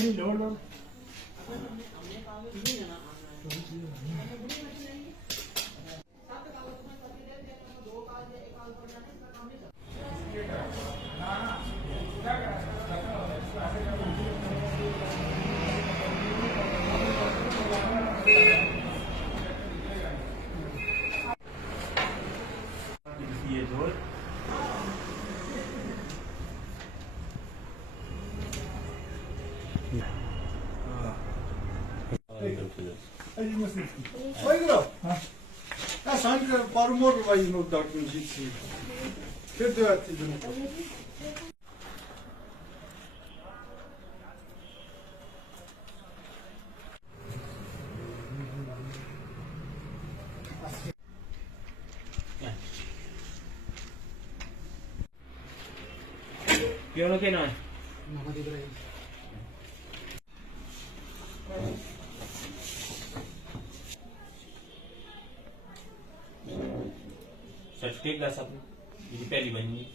नहीं load load ये जोड़ Oigo, ya sanki parmağım var yine o dartın ciddi. Kötü ettim. क्यों के ना सर्टिफिकेट ला सब ये पहली बनी